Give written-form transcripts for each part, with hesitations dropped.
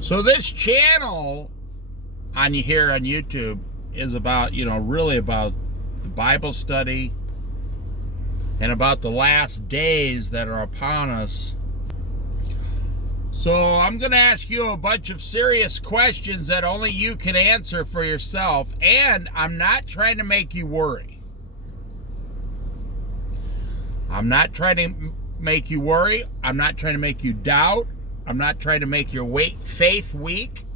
So this channel on here on YouTube is about, really about the Bible study and about the last days that are upon us. So I'm going to ask you a bunch of serious questions that only you can answer for yourself, and I'm not trying to make you worry. I'm not trying to make you worry. I'm not trying to make you doubt. I'm not trying to make your faith weak.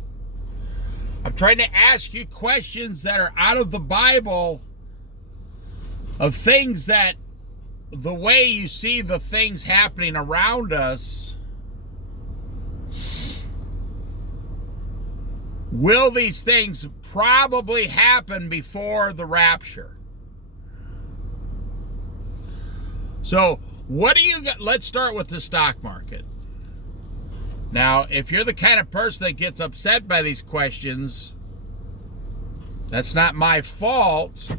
I'm trying to ask you questions that are out of the Bible, of things that the way you see the things happening around us. Will these things probably happen before the rapture? So, what do you got? Let's start with the stock market. Now, if you're the kind of person that gets upset by these questions, that's not my fault.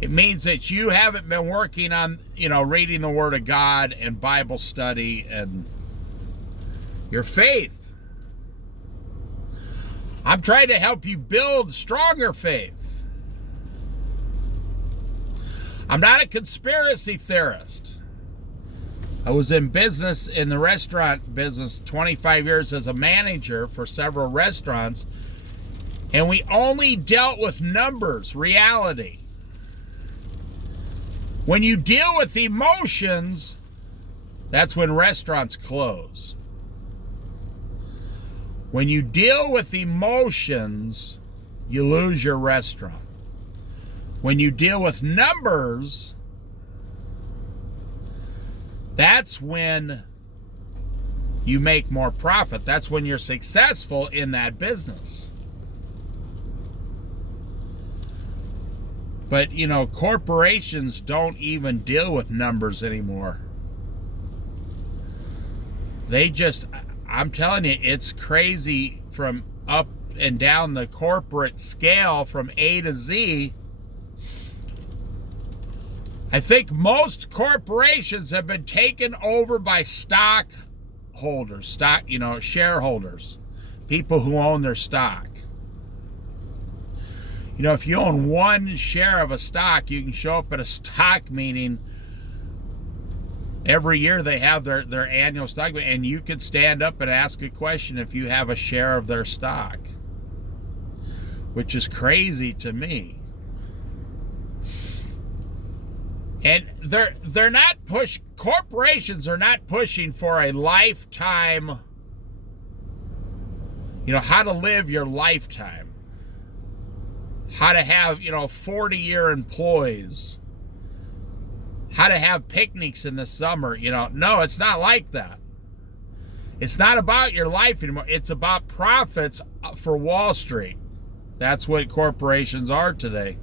It means that you haven't been working on, reading the Word of God and Bible study and your faith. I'm trying to help you build stronger faith. I'm not a conspiracy theorist. I was in business, in the restaurant business, 25 years as a manager for several restaurants, and we only dealt with numbers, reality. When you deal with emotions, that's when restaurants close. When you deal with emotions, you lose your restaurant. When you deal with numbers, that's when you make more profit. That's when you're successful in that business. But, corporations don't even deal with numbers anymore. I'm telling you, it's crazy from up and down the corporate scale from A to Z. I think most corporations have been taken over by stockholders, shareholders, people who own their stock. If you own one share of a stock, you can show up at a stock meeting. Every year they have their annual stock meeting, and you can stand up and ask a question if you have a share of their stock, which is crazy to me. And corporations are not pushing for a lifetime, how to live your lifetime. How to have, 40-year employees. How to have picnics in the summer. No, it's not like that. It's not about your life anymore. It's about profits for Wall Street. That's what corporations are today.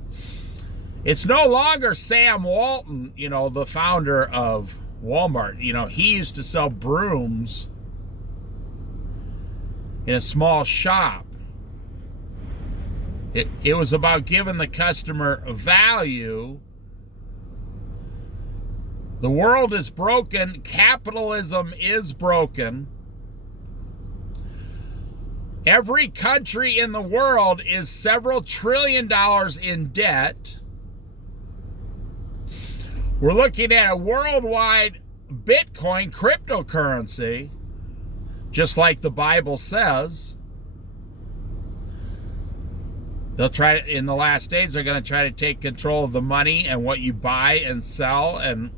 It's no longer Sam Walton, the founder of Walmart. He used to sell brooms in a small shop. It was about giving the customer value. The world is broken. Capitalism is broken. Every country in the world is several trillion dollars in debt. We're looking at a worldwide Bitcoin cryptocurrency, just like the Bible says. They'll try to, in the last days, they're going to try to take control of the money and what you buy and sell. And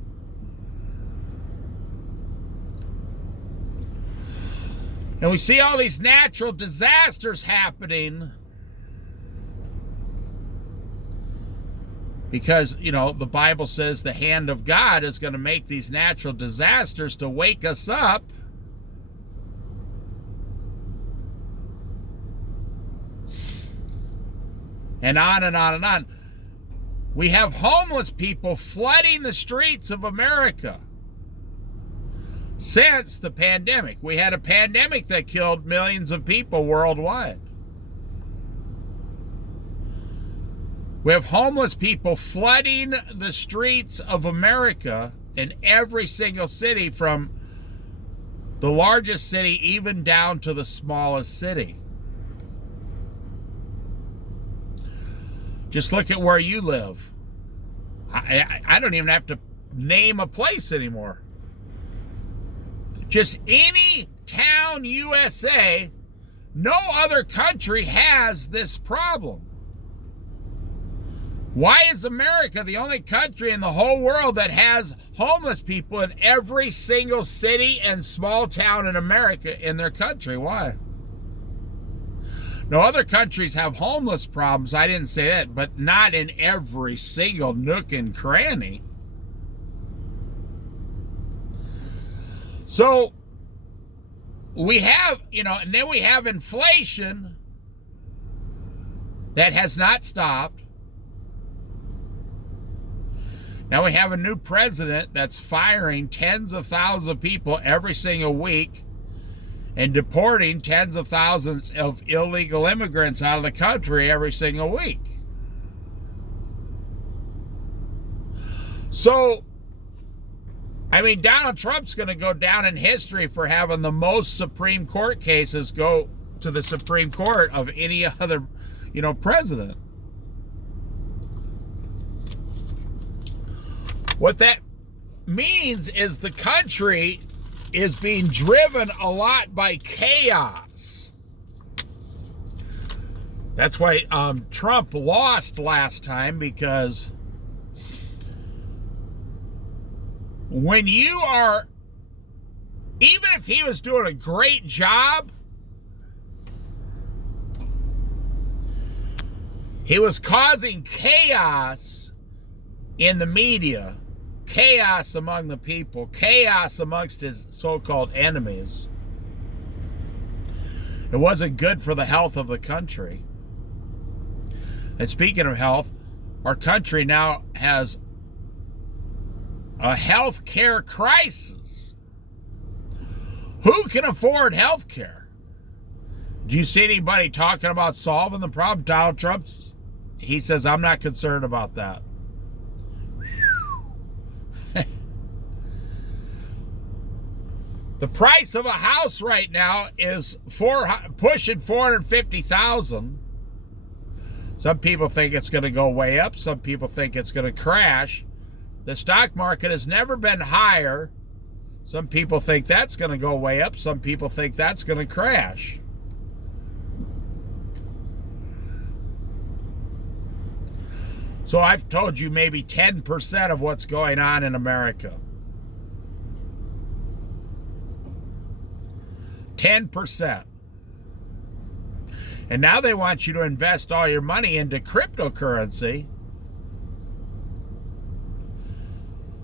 we see all these natural disasters happening because, the Bible says the hand of God is going to make these natural disasters to wake us up. And on and on and on. We have homeless people flooding the streets of America since the pandemic. We had a pandemic that killed millions of people worldwide. We have homeless people flooding the streets of America in every single city, from The largest city, even down to the smallest city. Just look at where you live. I don't even have to name a place anymore. Just any town USA, no other country has this problem. Why is America the only country in the whole world that has homeless people in every single city and small town in America in their country? Why? No, other countries have homeless problems. I didn't say that, but not in every single nook and cranny. So we have, and then we have inflation that has not stopped. Now we have a new president that's firing tens of thousands of people every single week and deporting tens of thousands of illegal immigrants out of the country every single week. So, Donald Trump's going to go down in history for having the most Supreme Court cases go to the Supreme Court of any other, president. What that means is the country is being driven a lot by chaos. That's why Trump lost last time, because when you are, even if he was doing a great job, he was causing chaos in the media, chaos among the people, chaos amongst his so-called enemies. It wasn't good for the health of the country. And speaking of health, our country now has a health care crisis. Who can afford health care? Do you see anybody talking about solving the problem? Donald Trump, he says, I'm not concerned about that. The price of a house right now is pushing $450,000. Some people think it's going to go way up. Some people think it's going to crash. The stock market has never been higher. Some people think that's going to go way up. Some people think that's going to crash. So I've told you maybe 10% of what's going on in America. 10%. And now they want you to invest all your money into cryptocurrency.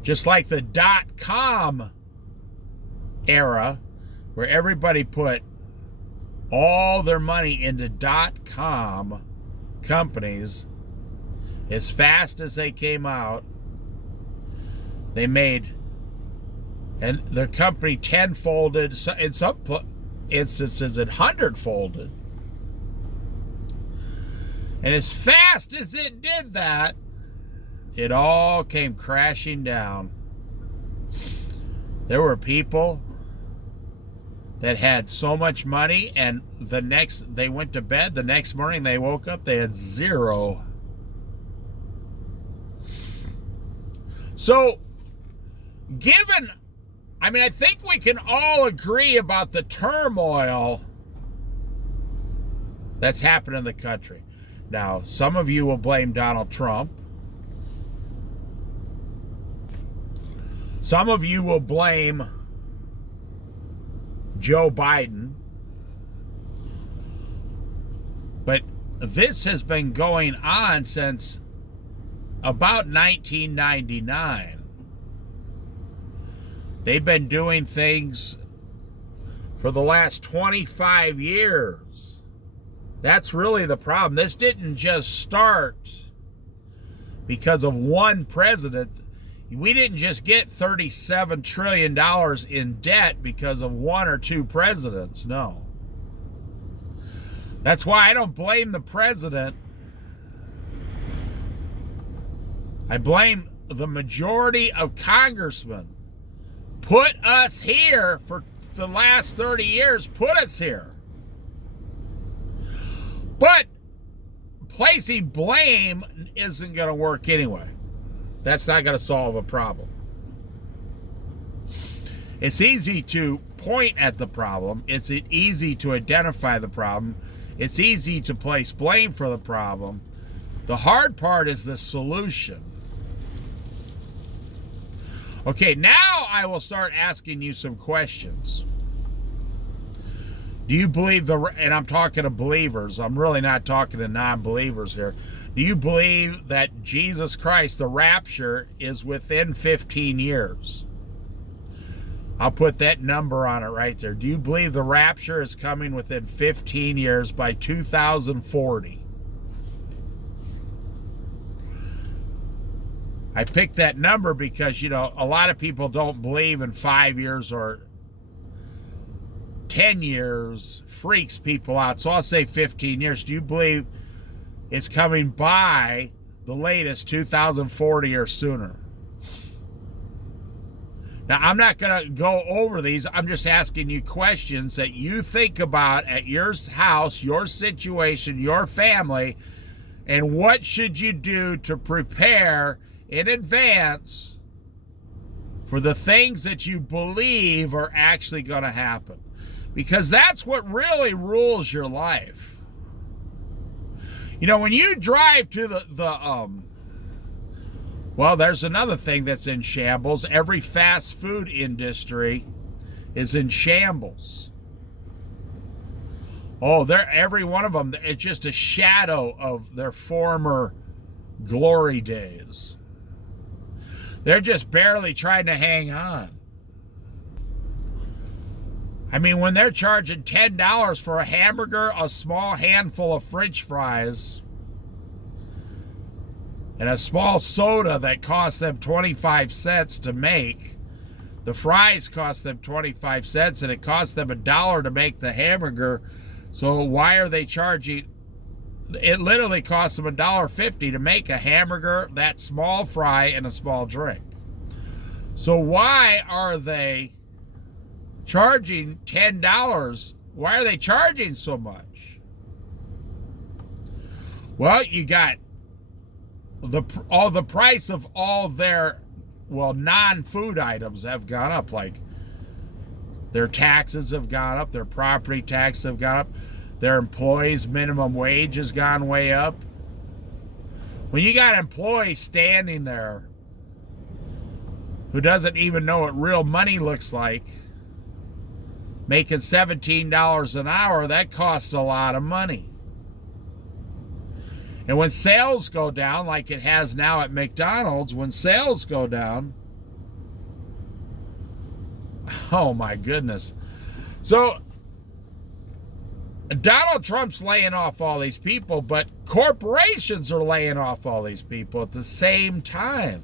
Just like the .com era, where everybody put all their money into .com companies. As fast as they came out, they made, and their company tenfolded, in some instances it hundredfolded. And as fast as it did that, it all came crashing down. There were people that had so much money, and they went to bed, the next morning they woke up, they had zero. So, I think we can all agree about the turmoil that's happened in the country. Now, some of you will blame Donald Trump. Some of you will blame Joe Biden. But this has been going on since about 1999. They've been doing things for the last 25 years. That's really the problem. This didn't just start because of one president. We didn't just get $37 trillion in debt because of one or two presidents. No. That's why I don't blame the president. I blame the majority of congressmen. Put us here for the last 30 years put us here. But placing blame isn't going to work anyway. That's not going to solve a problem. It's easy to point at the problem. It's easy to identify the problem. It's easy to place blame for the problem. The hard part is the solution. Okay, now I will start asking you some questions. Do you believe and I'm talking to believers, I'm really not talking to non-believers here. Do you believe that Jesus Christ, the rapture, is within 15 years? I'll put that number on it right there. Do you believe the rapture is coming within 15 years by 2040? I picked that number because, a lot of people don't believe in 5 years or 10 years. Freaks people out. So I'll say 15 years. Do you believe it's coming by the latest 2040 or sooner? Now, I'm not going to go over these. I'm just asking you questions that you think about at your house, your situation, your family, and what should you do to prepare in advance for the things that you believe are actually going to happen. Because that's what really rules your life. When you drive to well, there's another thing that's in shambles. Every fast food industry is in shambles. Oh, every one of them, it's just a shadow of their former glory days. They're just barely trying to hang on. I mean, when they're charging $10 for a hamburger, a small handful of French fries, and a small soda that costs them 25 cents to make, the fries cost them 25 cents, and it costs them $1 to make the hamburger. So why are they charging? It literally costs them $1.50 to make a hamburger, that small fry, and a small drink. So why are they charging $10? Why are they charging so much? Well, you got the price of all their non-food items have gone up. Like their taxes have gone up, their property taxes have gone up, their employees' minimum wage has gone way up. When you got employees standing there who doesn't even know what real money looks like, making $17 an hour, that costs a lot of money. And when sales go down, like it has now at McDonald's, when sales go down, oh my goodness. So Donald Trump's laying off all these people, but corporations are laying off all these people at the same time.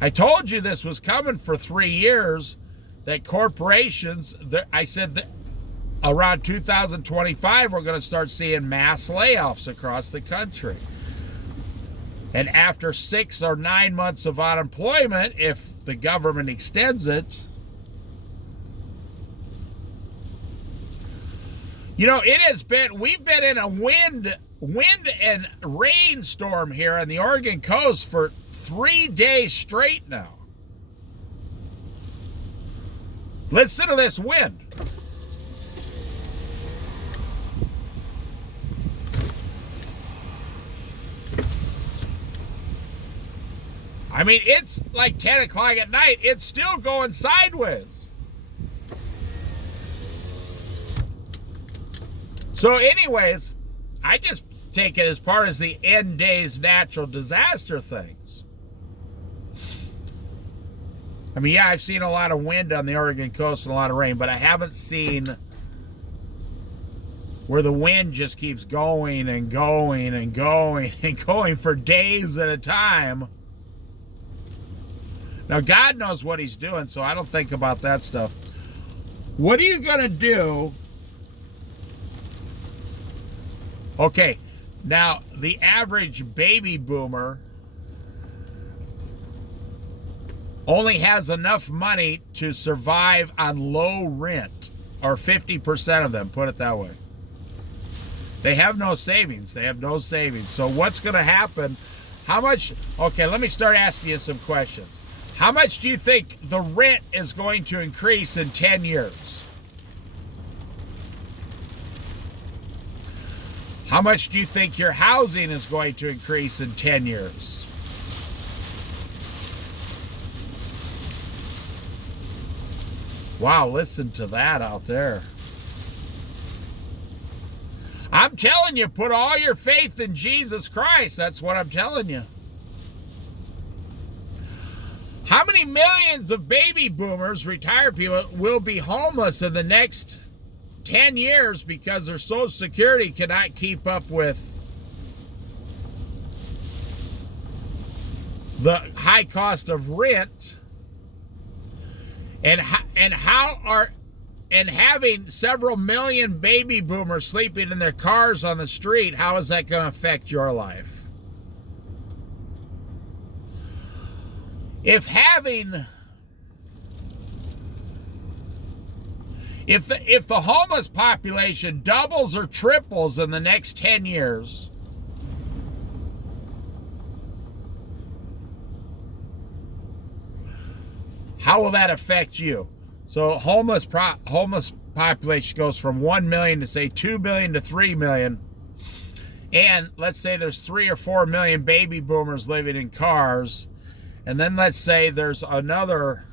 I told you this was coming for 3 years, that corporations, I said that around 2025, we're going to start seeing mass layoffs across the country. And after 6 or 9 months of unemployment, if the government extends it, we've been in a wind and rainstorm here on the Oregon coast for 3 days straight now. Listen to this wind. I mean, it's like 10 o'clock at night. It's still going sideways. So anyways, I just take it as part of the end days natural disaster things. I mean, yeah, I've seen a lot of wind on the Oregon coast and a lot of rain, but I haven't seen where the wind just keeps going and going and going and going for days at a time. Now, God knows what he's doing, so I don't think about that stuff. What are you going to do? Okay, now, the average baby boomer only has enough money to survive on low rent, or 50% of them, put it that way. They have no savings. They have no savings. So what's going to happen? How much? Okay, let me start asking you some questions. How much do you think the rent is going to increase in 10 years? How much do you think your housing is going to increase in 10 years? Wow, listen to that out there. I'm telling you, put all your faith in Jesus Christ. That's what I'm telling you. How many millions of baby boomers, retired people, will be homeless in the next 10 years because their Social Security cannot keep up with the high cost of rent? And having several million baby boomers sleeping in their cars on the street, how is that going to affect your life? If the homeless population doubles or triples in the next 10 years, how will that affect you? So homeless population goes from 1 million to, say, 2 million to 3 million. And let's say there's 3 or 4 million baby boomers living in cars. And then let's say there's another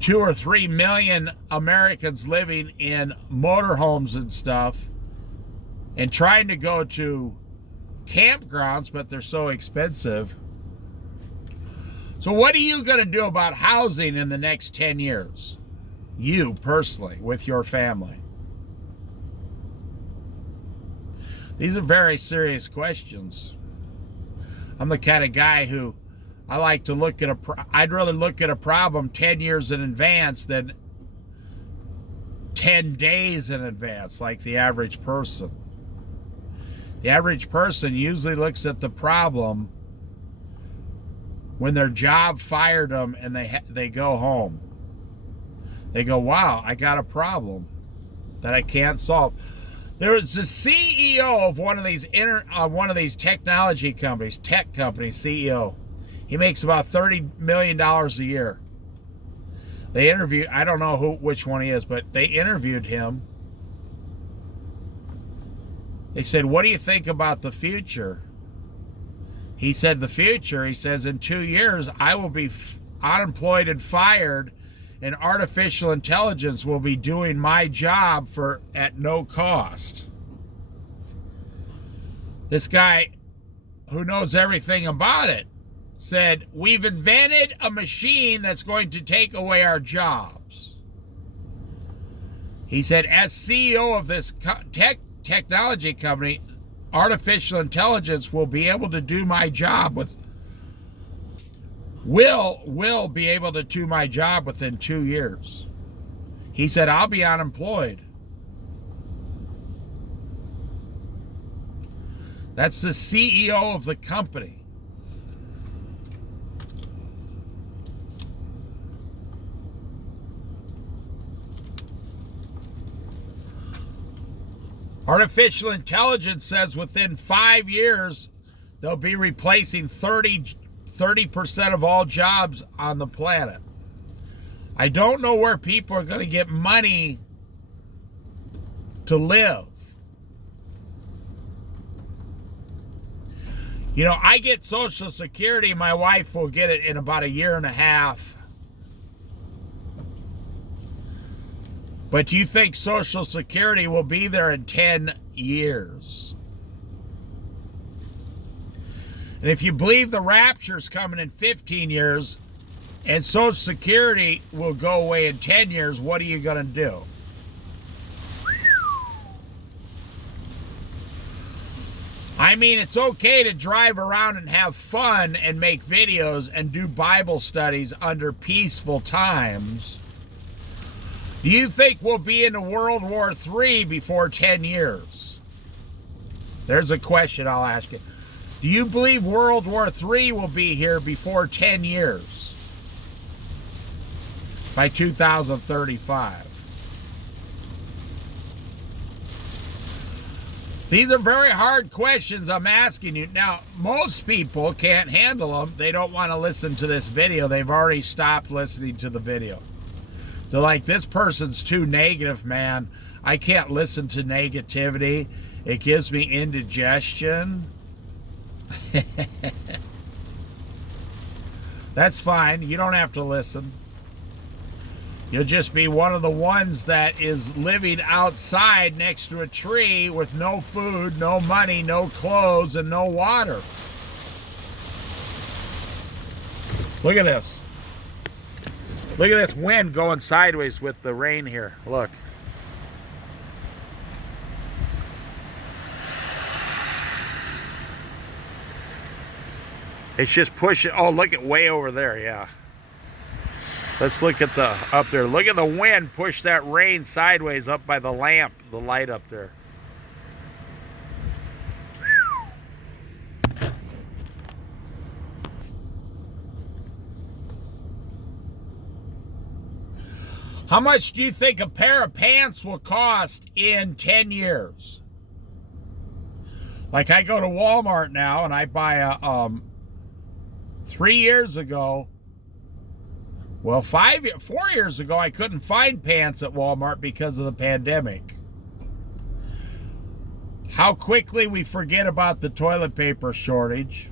2 or 3 million Americans living in motorhomes and stuff and trying to go to campgrounds, but they're so expensive. So what are you going to do about housing in the next 10 years? You personally, with your family. These are very serious questions. I'm the kind of guy who I like to look at I'd rather look at a problem 10 years in advance than 10 days in advance, like the average person. The average person usually looks at the problem when their job fired them and they go home. They go, wow, I got a problem that I can't solve. There was the CEO of one of these technology companies, tech companies, CEO. He makes about $30 million a year. They interviewed, I don't know which one he is, but they interviewed him. They said, what do you think about the future? He said, the future, he says, in 2 years, I will be unemployed and fired, and artificial intelligence will be doing my job at no cost. This guy, who knows everything about it, said, we've invented a machine that's going to take away our jobs. He said, as CEO of this technology company, artificial intelligence will be able to do my job will be able to do my job within 2 years. He said, I'll be unemployed. That's the CEO of the company. Artificial intelligence says within 5 years, they'll be replacing 30% of all jobs on the planet. I don't know where people are going to get money to live. You know, I get Social Security. My wife will get it in about 1.5 years. But do you think Social Security will be there in 10 years? And if you believe the rapture's coming in 15 years and Social Security will go away in 10 years, what are you going to do? I mean, it's okay to drive around and have fun and make videos and do Bible studies under peaceful times. Do you think we'll be in World War III before 10 years? There's a question I'll ask you. Do you believe World War III will be here before 10 years? by 2035? These are very hard questions I'm asking you. Now, most people can't handle them. They don't want to listen to this video. They've already stopped listening to the video. They're like, this person's too negative, man. I can't listen to negativity. It gives me indigestion. That's fine. You don't have to listen. You'll just be one of the ones that is living outside next to a tree with no food, no money, no clothes, and no water. Look at this. Look at this wind going sideways with the rain here. Look. It's just pushing. Oh, look at way over there. Yeah. Let's look at the up there. Look at the wind push that rain sideways up by the lamp, the light up there. How much do you think a pair of pants will cost in 10 years? Like, I go to Walmart now and I buy a 3 years ago. Well, 4 years ago, I couldn't find pants at Walmart because of the pandemic. How quickly we forget about the toilet paper shortage.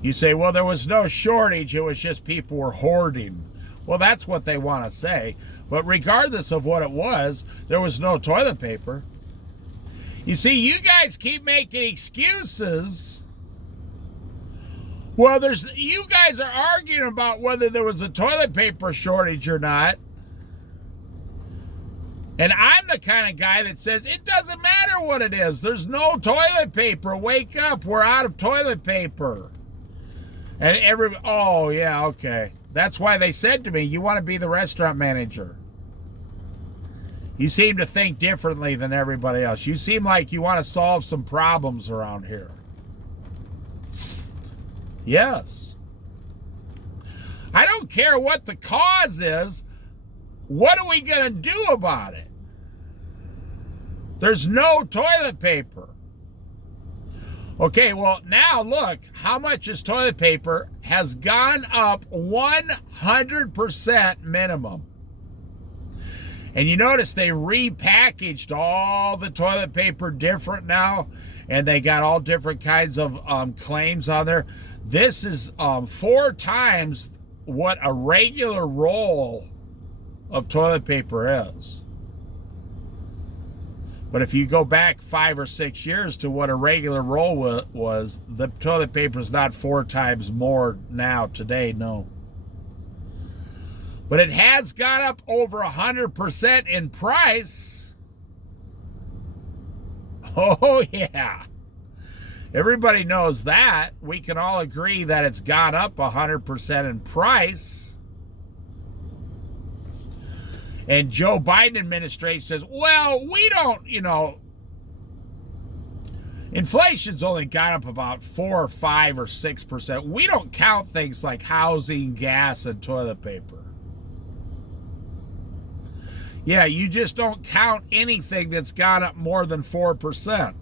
You say, well, there was no shortage. It was just people were hoarding. Well, that's what they want to say. But regardless of what it was, there was no toilet paper. You see, you guys keep making excuses. Well, you guys are arguing about whether there was a toilet paper shortage or not. And I'm the kind of guy that says, it doesn't matter what it is. There's no toilet paper. Wake up. We're out of toilet paper. And oh, yeah, okay. That's why they said to me, you want to be the restaurant manager. You seem to think differently than everybody else. You seem like you want to solve some problems around here. Yes. I don't care what the cause is. What are we going to do about it? There's no toilet paper. Okay, well, now look, how much is toilet paper has gone up 100% minimum. And you notice they repackaged all the toilet paper different now, and they got all different kinds of claims on there. This is 4 times what a regular roll of toilet paper is. But if you go back 5 or 6 years to what a regular roll was, the toilet paper is not 4 times more now today, no. But it has gone up over 100% in price. Oh, yeah. Everybody knows that. We can all agree that it's gone up 100% in price. And Joe Biden administration says, well, we don't, inflation's only gone up about 4 or 5 or 6%. We don't count things like housing, gas, and toilet paper. Yeah, you just don't count anything that's gone up more than 4%.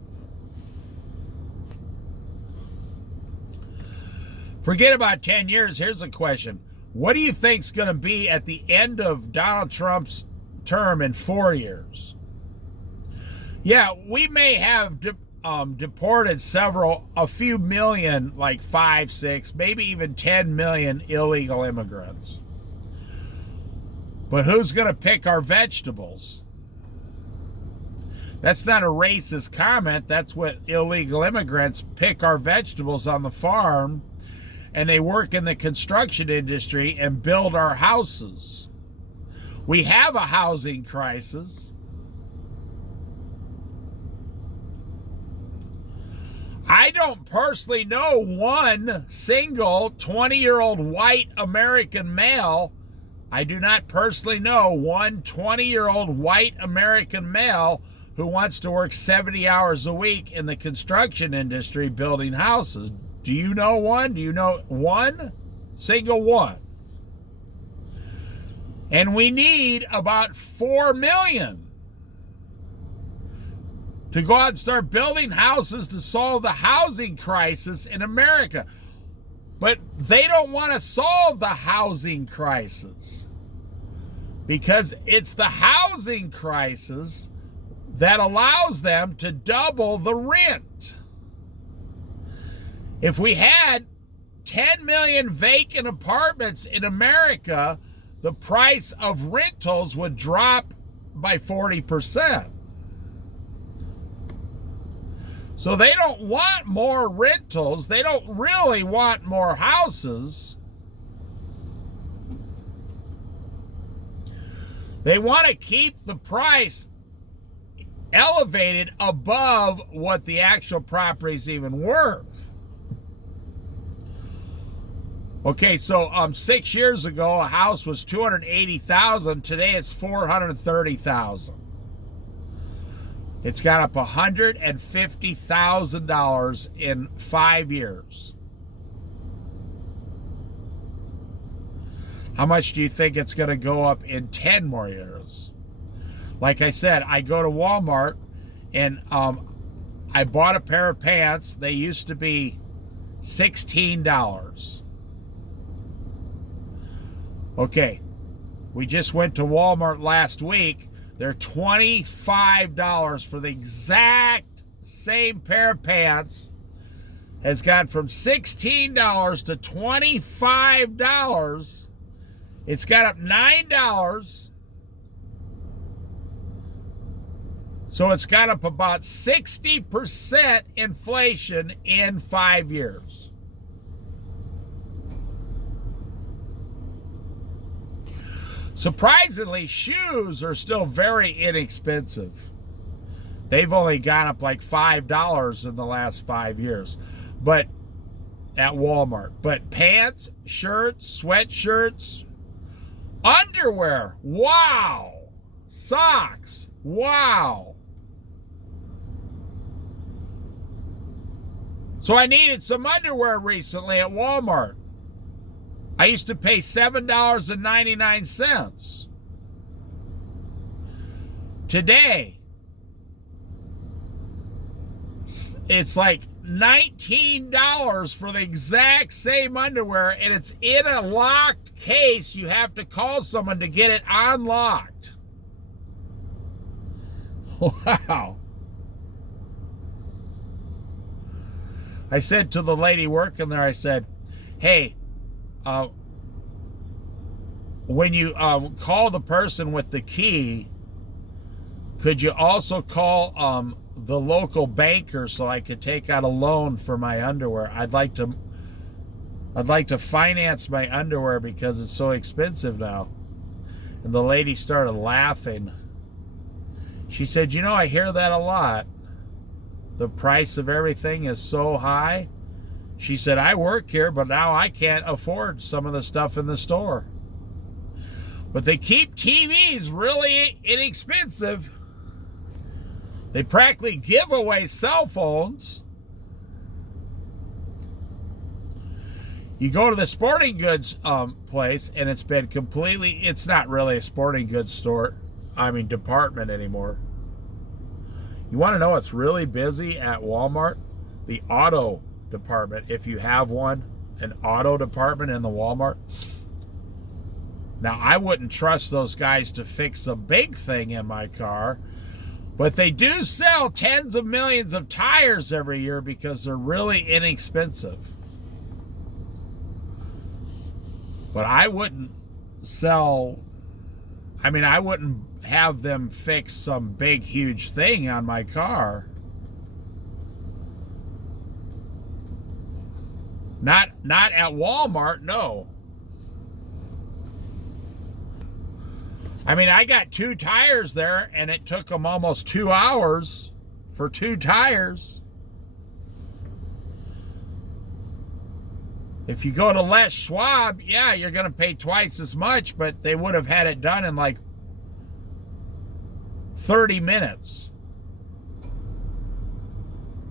Forget about 10 years. Here's a question. What do you think's going to be at the end of Donald Trump's term in 4 years? Yeah, we may have deported a few million, like 5, 6, maybe even 10 million illegal immigrants. But who's going to pick our vegetables? That's not a racist comment. That's what illegal immigrants pick our vegetables on the farm, and they work in the construction industry and build our houses. We have a housing crisis. I don't personally know one single 20-year-old white American male. I do not personally know one 20-year-old white American male who wants to work 70 hours a week in the construction industry building houses. Do you know one? Do you know one? Single one. And we need about 4 million to go out and start building houses to solve the housing crisis in America. But they don't want to solve the housing crisis because it's the housing crisis that allows them to double the rent. If we had 10 million vacant apartments in America, the price of rentals would drop by 40%. So they don't want more rentals. They don't really want more houses. They want to keep the price elevated above what the actual property is even worth. Okay, so 6 years ago, a house was $280,000. Today it's $430,000. It's got up $150,000 in 5 years. How much do you think it's going to go up in 10 more years? Like I said, I go to Walmart and I bought a pair of pants. They used to be $16. Okay, we just went to Walmart last week. They're $25 for the exact same pair of pants. Has gone from $16 to $25. It's got up $9. So it's got up about 60% inflation in 5 years. Surprisingly, shoes are still very inexpensive. They've only gone up like $5 in the last 5 years, but at Walmart. But pants, shirts, sweatshirts, underwear, wow. Socks, wow. So I needed some underwear recently at Walmart. I used to pay $7.99. Today, it's like $19 for the exact same underwear, and it's in a locked case. You have to call someone to get it unlocked. Wow. I said to the lady working there, I said, hey, when you call the person with the key, could you also call the local banker so I could take out a loan for my underwear? I'd like to finance my underwear because it's so expensive now. And the lady started laughing. She said, you know, I hear that a lot. The price of everything is so high. She said, I work here, but now I can't afford some of the stuff in the store. But they keep TVs really inexpensive. They practically give away cell phones. You go to the sporting goods place, and it's been completely, it's not really a sporting goods store, department anymore. You want to know what's really busy at Walmart? The auto department, if you have one, an auto department in the Walmart. Now, I wouldn't trust those guys to fix a big thing in my car, but they do sell tens of millions of tires every year because they're really inexpensive. But I wouldn't I wouldn't have them fix some big, huge thing on my car. Not at Walmart, no. I got 2 tires there, and it took them almost 2 hours for 2 tires. If you go to Les Schwab, yeah, you're going to pay twice as much, but they would have had it done in like 30 minutes.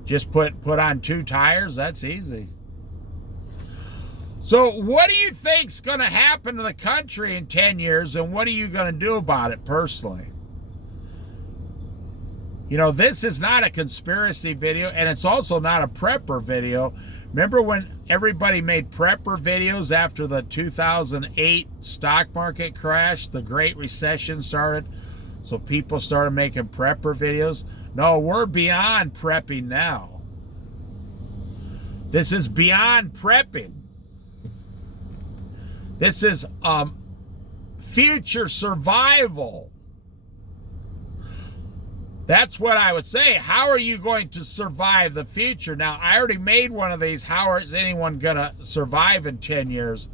Just put on 2 tires, that's easy. So what do you think's going to happen to the country in 10 years, and what are you going to do about it personally? You know, this is not a conspiracy video, and it's also not a prepper video. Remember when everybody made prepper videos after the 2008 stock market crash, the Great Recession started? So people started making prepper videos. No, we're beyond prepping now. This is beyond prepping. This is future survival. That's what I would say. How are you going to survive the future? Now, I already made one of these. How is anyone going to survive in 10 years?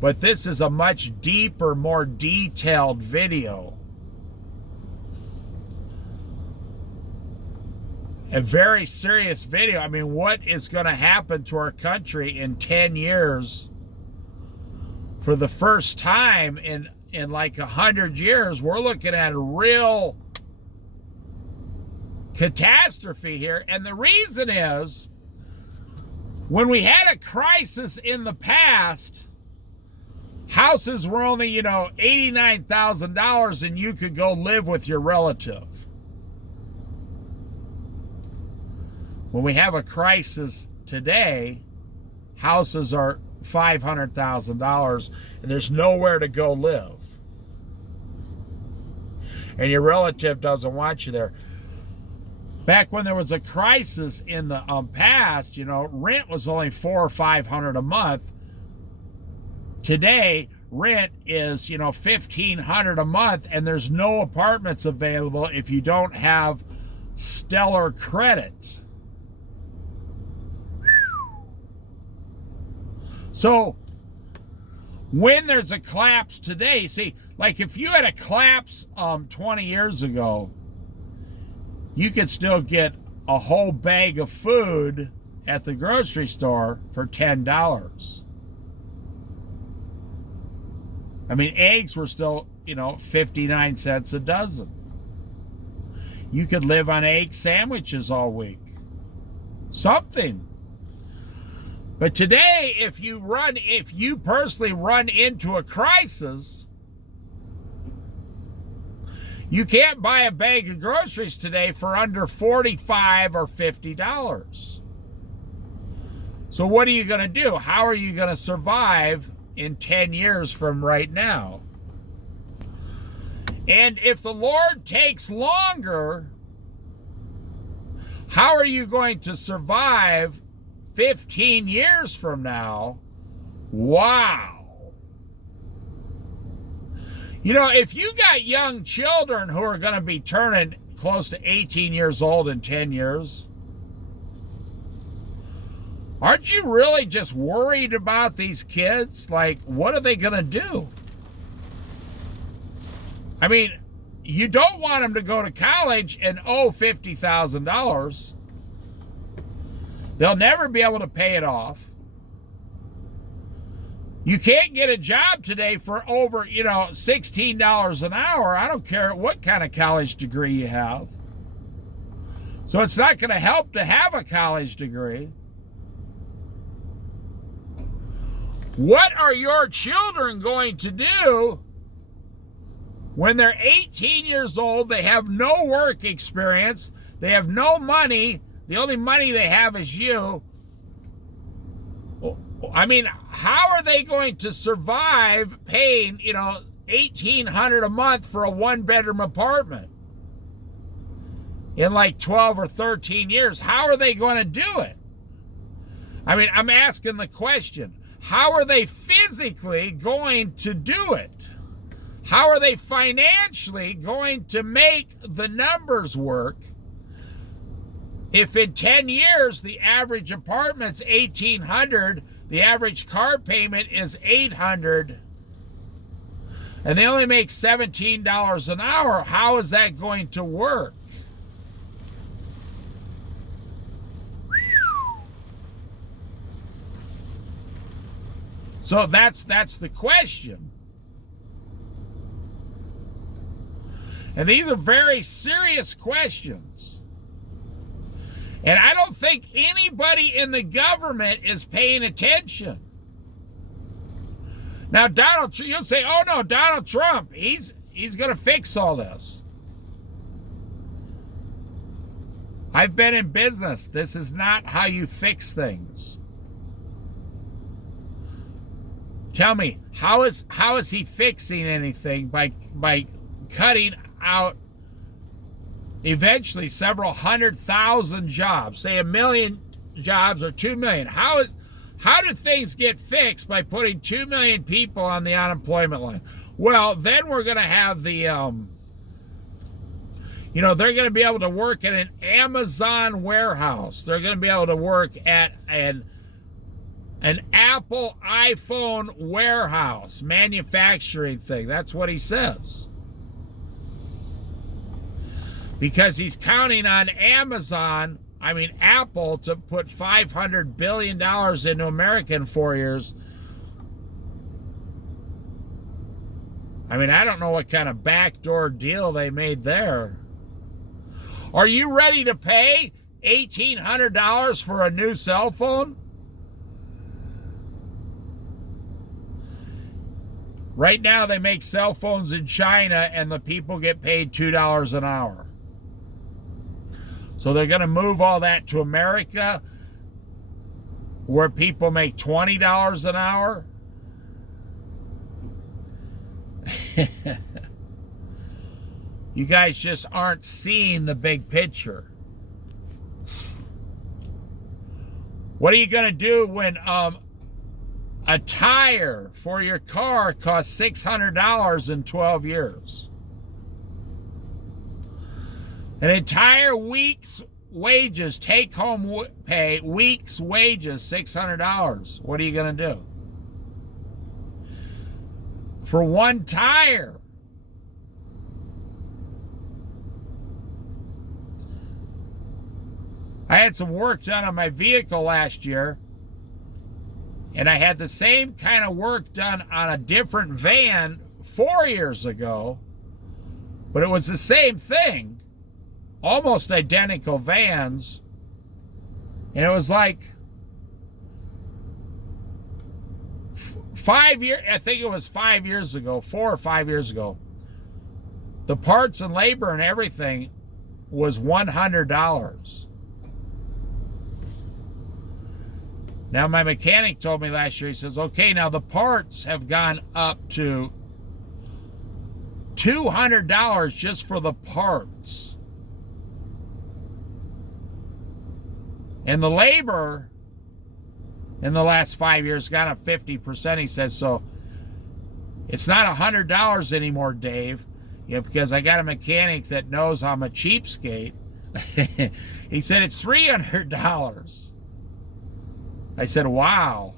But this is a much deeper, more detailed video. A very serious video. I mean, what is going to happen to our country in 10 years? For the first time in like 100 years, we're looking at a real catastrophe here. And the reason is, when we had a crisis in the past, houses were only, $89,000 and you could go live with your relative. When we have a crisis today, houses are $500,000 and there's nowhere to go live. And your relative doesn't want you there. Back when there was a crisis in the past, rent was only $400 or $500 a month. Today, rent is, $1,500 a month, and there's no apartments available if you don't have stellar credit. So, when there's a collapse today, see, like if you had a collapse 20 years ago, you could still get a whole bag of food at the grocery store for $10. I mean, eggs were still, 59 cents a dozen. You could live on egg sandwiches all week. Something. But today, if you personally run into a crisis, you can't buy a bag of groceries today for under $45 or $50. So what are you going to do? How are you going to survive in 10 years from right now? And if the Lord takes longer, how are you going to survive 15 years from now? Wow. If you got young children who are going to be turning close to 18 years old in 10 years, aren't you really just worried about these kids? Like, what are they going to do? I mean, you don't want them to go to college and owe $50,000. They'll never be able to pay it off. You can't get a job today for over, $16 an hour. I don't care what kind of college degree you have. So it's not going to help to have a college degree. What are your children going to do when they're 18 years old? They have no work experience. They have no money. The only money they have is you. I mean, how are they going to survive paying, $1,800 a month for a one-bedroom apartment in like 12 or 13 years? How are they going to do it? I mean, I'm asking the question. How are they physically going to do it? How are they financially going to make the numbers work if in 10 years the average apartment's $1,800, the average car payment is $800, and they only make $17 an hour? How is that going to work? So that's the question. And these are very serious questions. And I don't think anybody in the government is paying attention. Now, you'll say, oh no, Donald Trump, he's going to fix all this. I've been in business. This is not how you fix things. Tell me, how is he fixing anything by cutting out eventually several 100,000 jobs, say 1 million jobs or 2 million? How do things get fixed by putting 2 million people on the unemployment line? Well, then we're going to have the, they're going to be able to work at an Amazon warehouse. They're going to be able to work at an Apple iPhone warehouse, manufacturing thing. That's what he says. Because he's counting on Apple to put $500 billion into America in 4 years. I don't know what kind of backdoor deal they made there. Are you ready to pay $1,800 for a new cell phone? Right now they make cell phones in China and the people get paid $2 an hour. So they're going to move all that to America where people make $20 an hour. You guys just aren't seeing the big picture. What are you going to do when a tire for your car costs $600 in 12 years? An entire week's wages, take-home pay, week's wages, $600. What are you going to do? For one tire. I had some work done on my vehicle last year, and I had the same kind of work done on a different van 4 years ago, but it was the same thing, almost identical vans, and it was like 5 years, I think it was 5 years ago, 4 or 5 years ago, the parts and labor and everything was $100. Now, my mechanic told me last year, he says, okay, now the parts have gone up to $200 just for the parts. And the labor in the last 5 years got up 50%, he says. So it's not $100 anymore, Dave, because I got a mechanic that knows I'm a cheapskate. He said it's $300. I said, wow.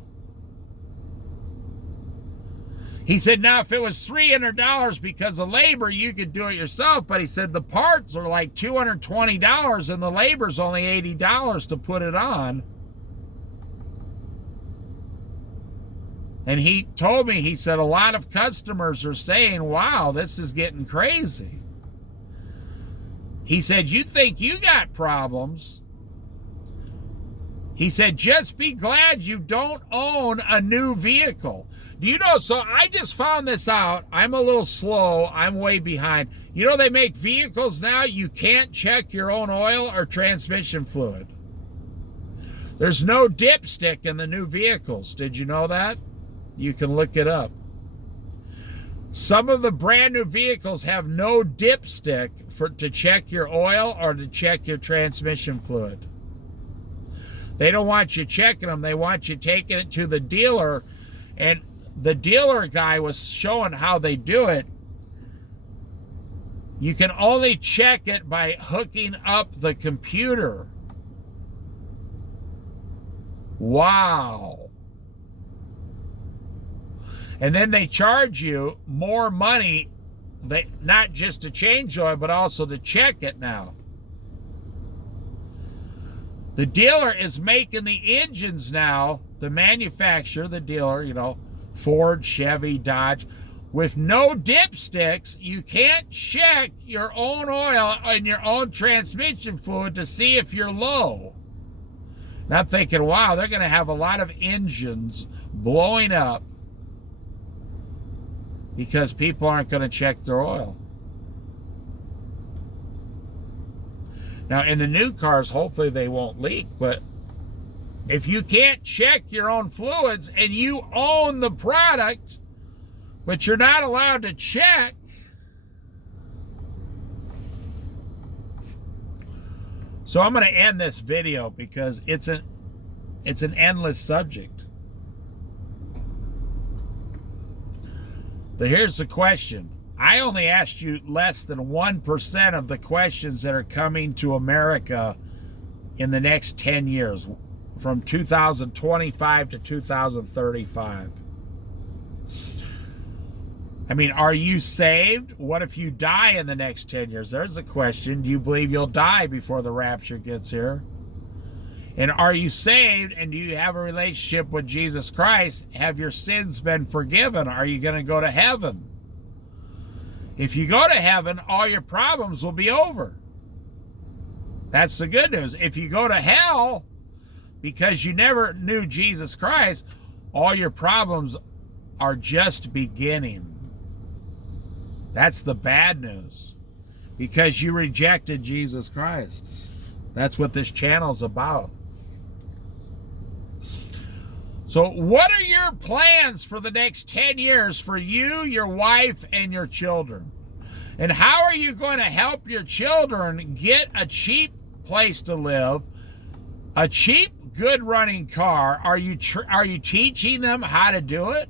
He said, now, if it was $300 because of labor, you could do it yourself. But he said the parts are like $220 and the labor's only $80 to put it on. And he told me, he said, a lot of customers are saying, wow, this is getting crazy. He said, you think you got problems? He said, just be glad you don't own a new vehicle. Do you know, so I just found this out. I'm a little slow. I'm way behind. You know, they make vehicles now, you can't check your own oil or transmission fluid. There's no dipstick in the new vehicles. Did you know that? You can look it up. Some of the brand new vehicles have no dipstick to check your oil or to check your transmission fluid. They don't want you checking them. They want you taking it to the dealer. And the dealer guy was showing how they do it. You can only check it by hooking up the computer. Wow. And then they charge you more money, not just to change oil, but also to check it now. The dealer is making the engines now, the manufacturer, the dealer, Ford, Chevy, Dodge, with no dipsticks. You can't check your own oil and your own transmission fluid to see if you're low. And I'm thinking, wow, they're going to have a lot of engines blowing up because people aren't going to check their oil. Now, in the new cars, hopefully they won't leak, but if you can't check your own fluids and you own the product, but you're not allowed to check, so I'm going to end this video because it's an endless subject. But here's the question. I only asked you less than 1% of the questions that are coming to America in the next 10 years, from 2025 to 2035. I mean, are you saved? What if you die in the next 10 years? There's a question. Do you believe you'll die before the rapture gets here? And are you saved, and do you have a relationship with Jesus Christ? Have your sins been forgiven? Are you going to go to heaven? If you go to heaven, all your problems will be over. That's the good news. If you go to hell because you never knew Jesus Christ, all your problems are just beginning. That's the bad news, because you rejected Jesus Christ. That's what this channel's about. So what are your plans for the next 10 years for you, your wife, and your children? And how are you going to help your children get a cheap place to live, a cheap, good running car? Are you teaching them how to do it?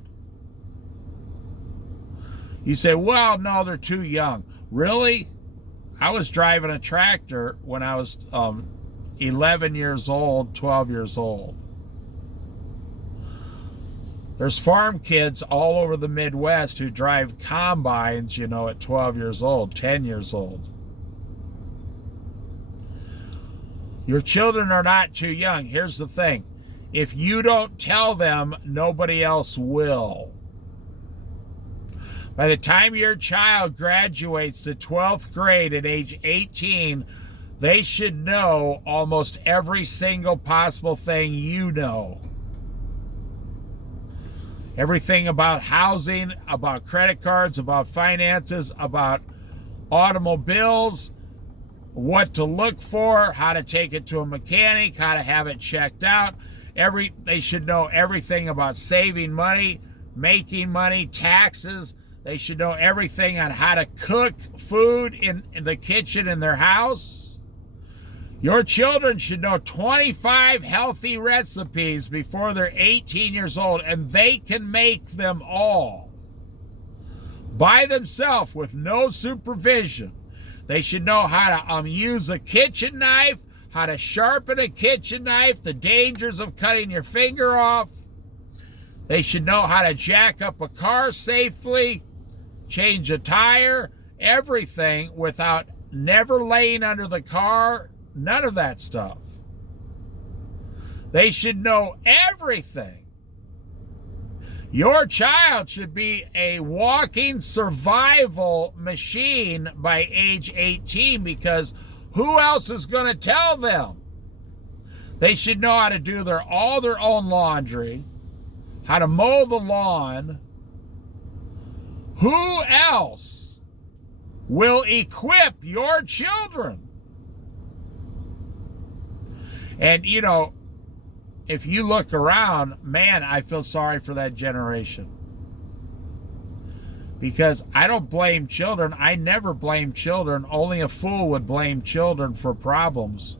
You say, well, no, they're too young. Really? I was driving a tractor when I was 11 years old, 12 years old. There's farm kids all over the Midwest who drive combines, you know, at 12 years old, 10 years old. Your children are not too young. Here's the thing. If you don't tell them, nobody else will. By the time your child graduates the 12th grade at age 18, they should know almost every single possible thing you know. Everything about housing, about credit cards, about finances, about automobiles, what to look for, how to take it to a mechanic, how to have it checked out. They should know everything about saving money, making money, taxes. They should know everything on how to cook food in the kitchen in their house. Your children should know 25 healthy recipes before they're 18 years old, and they can make them all by themselves with no supervision. They should know how to use a kitchen knife, how to sharpen a kitchen knife, the dangers of cutting your finger off. They should know how to jack up a car safely, change a tire, everything without never laying under the car. None of that stuff. They should know everything. Your child should be a walking survival machine by age 18, because who else is going to tell them? They should know how to do all their own laundry, how to mow the lawn. Who else will equip your children? And, you know, if you look around, man, I feel sorry for that generation. Because I don't blame children. I never blame children. Only a fool would blame children for problems.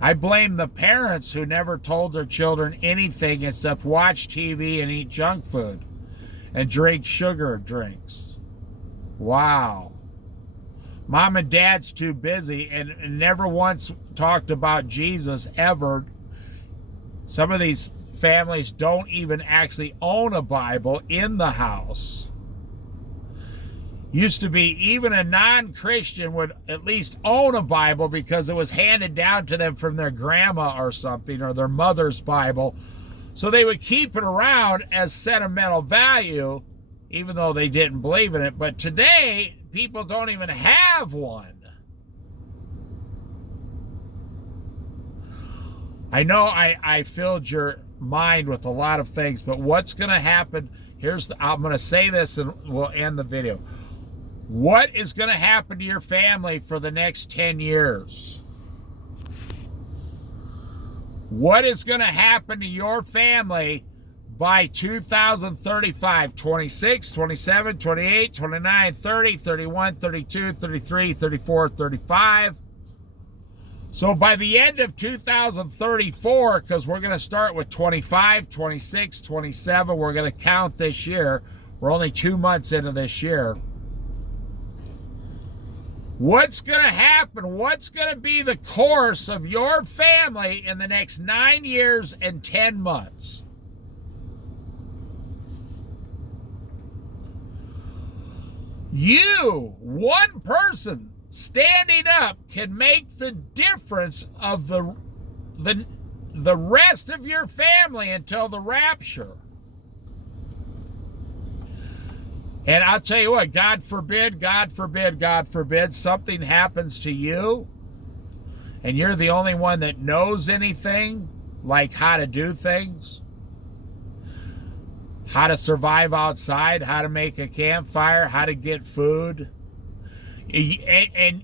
I blame the parents who never told their children anything except watch TV and eat junk food and drink sugar drinks. Wow. Mom and dad's too busy and never once talked about Jesus ever. Some of these families don't even actually own a Bible in the house. Used to be even a non-Christian would at least own a Bible because it was handed down to them from their grandma or something, or their mother's Bible. So they would keep it around as sentimental value, even though they didn't believe in it. But today, people don't even have one. I know I filled your mind with a lot of things, but what's going to happen I'm going to say this and we'll end the video. What is going to happen to your family for the next 10 years? What is going to happen to your family by 2035, 26, 27, 28, 29, 30, 31, 32, 33, 34, 35. So by the end of 2034, because we're going to start with 25, 26, 27, we're going to count this year. We're only 2 months into this year. What's going to happen? What's going to be the course of your family in the next 9 years and 10 months? You, one person standing up, can make the difference of the rest of your family until the rapture. And I'll tell you what, God forbid, God forbid, God forbid, something happens to you and you're the only one that knows anything, like how to do things, how to survive outside, how to make a campfire, how to get food, and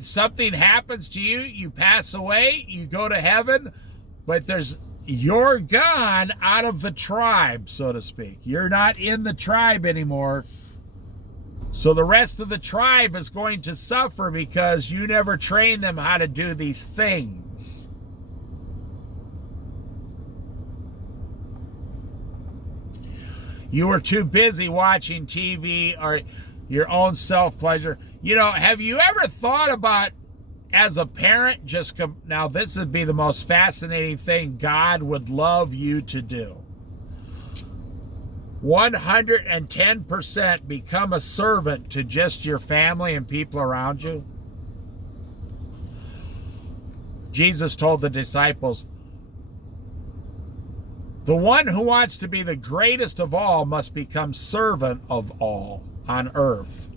something happens to you, you pass away, you go to heaven, but you're gone out of the tribe, so to speak. You're not in the tribe anymore. So the rest of the tribe is going to suffer because you never trained them how to do these things. You were too busy watching TV or your own self-pleasure. You know, have you ever thought about, as a parent, now this would be the most fascinating thing God would love you to do. 110% become a servant to just your family and people around you. Jesus told the disciples, the one who wants to be the greatest of all must become servant of all on earth.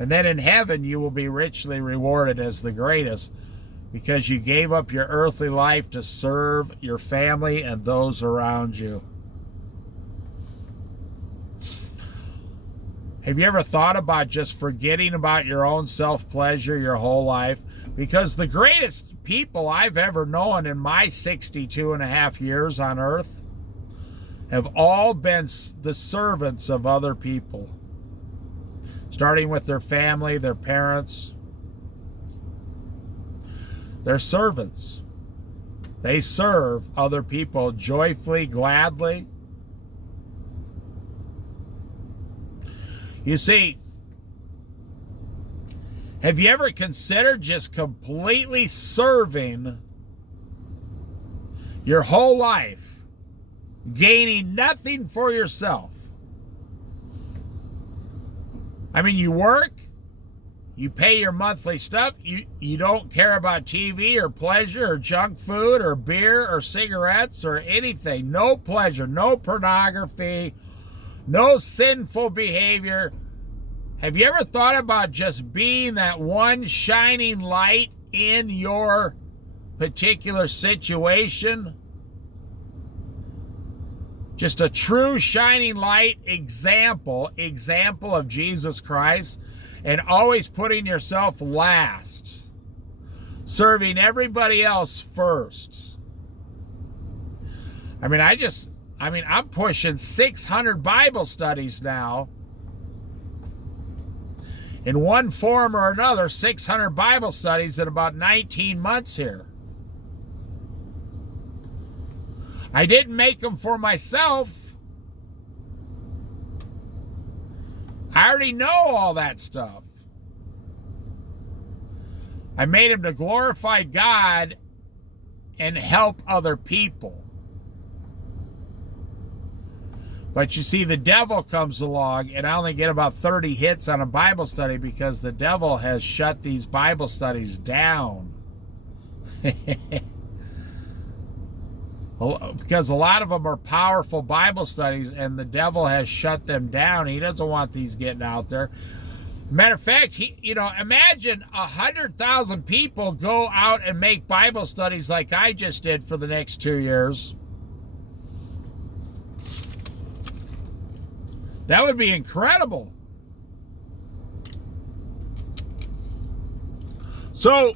And then in heaven, you will be richly rewarded as the greatest because you gave up your earthly life to serve your family and those around you. Have you ever thought about just forgetting about your own self-pleasure your whole life? Because the greatest people I've ever known in my 62 and a half years on earth have all been the servants of other people. Starting with their family, their parents. They're servants. They serve other people joyfully, gladly. You see, have you ever considered just completely serving your whole life, gaining nothing for yourself? I mean, you work, you pay your monthly stuff, you don't care about TV or pleasure or junk food or beer or cigarettes or anything. No pleasure, no pornography, no sinful behavior. Have you ever thought about just being that one shining light in your particular situation? Just a true shining light example of Jesus Christ, and always putting yourself last, serving everybody else first. I'm pushing 600 Bible studies now. In one form or another, 600 Bible studies in about 19 months here. I didn't make them for myself. I already know all that stuff. I made them to glorify God and help other people. But you see, the devil comes along, and I only get about 30 hits on a Bible study because the devil has shut these Bible studies down. Because a lot of them are powerful Bible studies, and the devil has shut them down. He doesn't want these getting out there. Matter of fact, imagine 100,000 people go out and make Bible studies like I just did for the next 2 years. That would be incredible. So,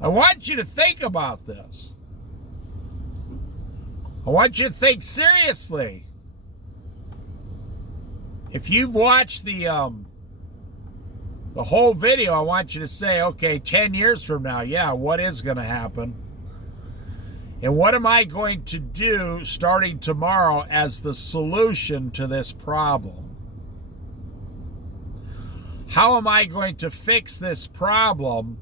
I want you to think about this. I want you to think seriously. If you've watched the whole video, I want you to say, okay, 10 years from now, yeah, what is going to happen? And what am I going to do starting tomorrow as the solution to this problem? How am I going to fix this problem?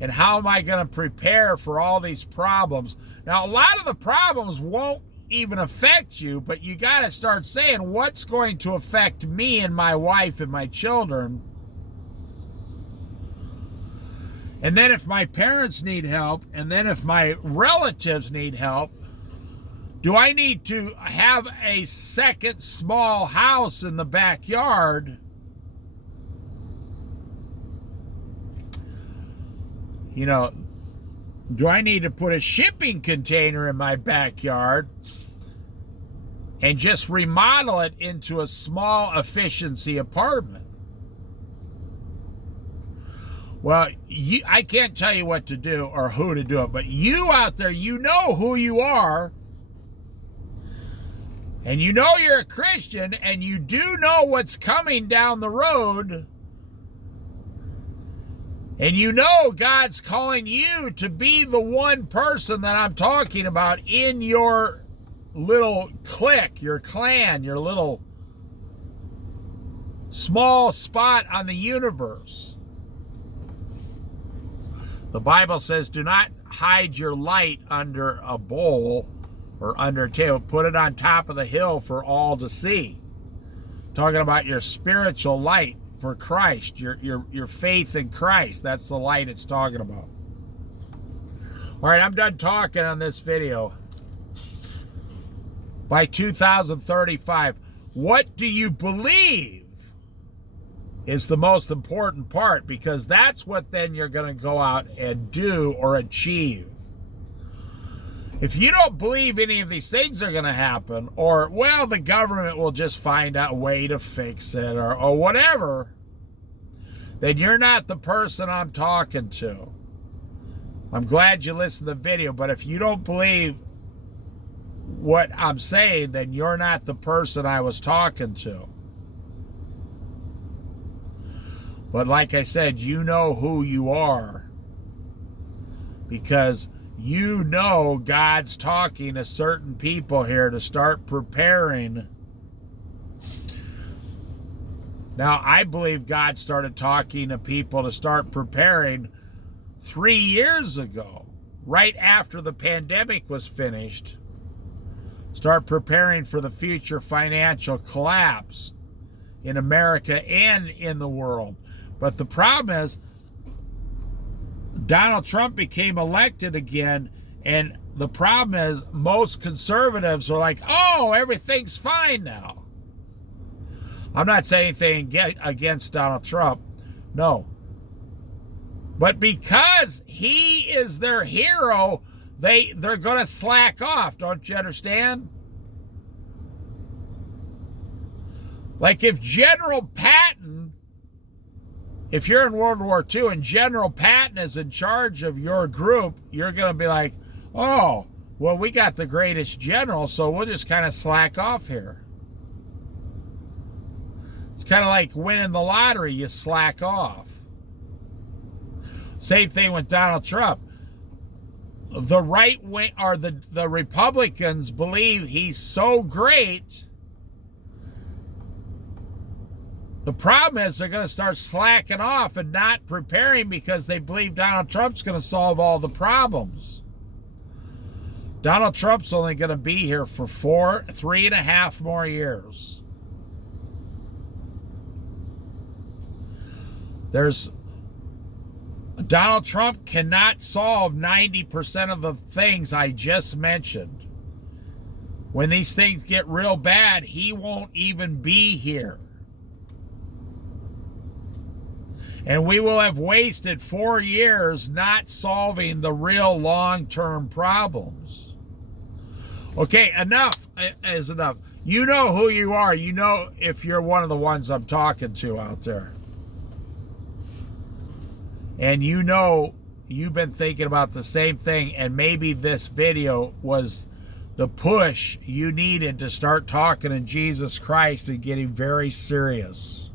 And how am I going to prepare for all these problems? Now, a lot of the problems won't even affect you, but you got to start saying, what's going to affect me and my wife and my children? And then if my parents need help, and then if my relatives need help, do I need to have a second small house in the backyard? You know, do I need to put a shipping container in my backyard and just remodel it into a small efficiency apartment? Well, I can't tell you what to do or who to do it, but you out there, you know who you are, and you know you're a Christian, and you do know what's coming down the road, and you know God's calling you to be the one person that I'm talking about in your little clique, your clan, your little small spot on the universe. The Bible says, do not hide your light under a bowl or under a table. Put it on top of the hill for all to see. Talking about your spiritual light for Christ, your faith in Christ. That's the light it's talking about. All right, I'm done talking on this video. By 2035, what do you believe is the most important part? Because that's what then you're going to go out and do or achieve. If you don't believe any of these things are going to happen, or, well, the government will just find out a way to fix it, or whatever, then you're not the person I'm talking to. I'm glad you listened to the video, but if you don't believe what I'm saying, then you're not the person I was talking to. But like I said, you know who you are, because you know God's talking to certain people here to start preparing. Now, I believe God started talking to people to start preparing 3 years ago, right after the pandemic was finished. Start preparing for the future financial collapse in America and in the world. But the problem is, Donald Trump became elected again, and the problem is most conservatives are like, oh, everything's fine now. I'm not saying anything against Donald Trump, no. But because he is their hero, they're going to slack off, don't you understand? Like if General Patton, if you're in World War II and General Patton is in charge of your group, you're going to be like, oh, well, we got the greatest general, so we'll just kind of slack off here. It's kind of like winning the lottery, you slack off. Same thing with Donald Trump. The right wing, or the Republicans believe he's so great. The problem is they're going to start slacking off and not preparing because they believe Donald Trump's going to solve all the problems. Donald Trump's only going to be here for 3.5 more years. Donald Trump cannot solve 90% of the things I just mentioned. When these things get real bad, he won't even be here. And we will have wasted 4 years not solving the real long-term problems. Okay, enough is enough. You know who you are. You know if you're one of the ones I'm talking to out there. And you know you've been thinking about the same thing, and maybe this video was the push you needed to start talking to Jesus Christ and getting very serious.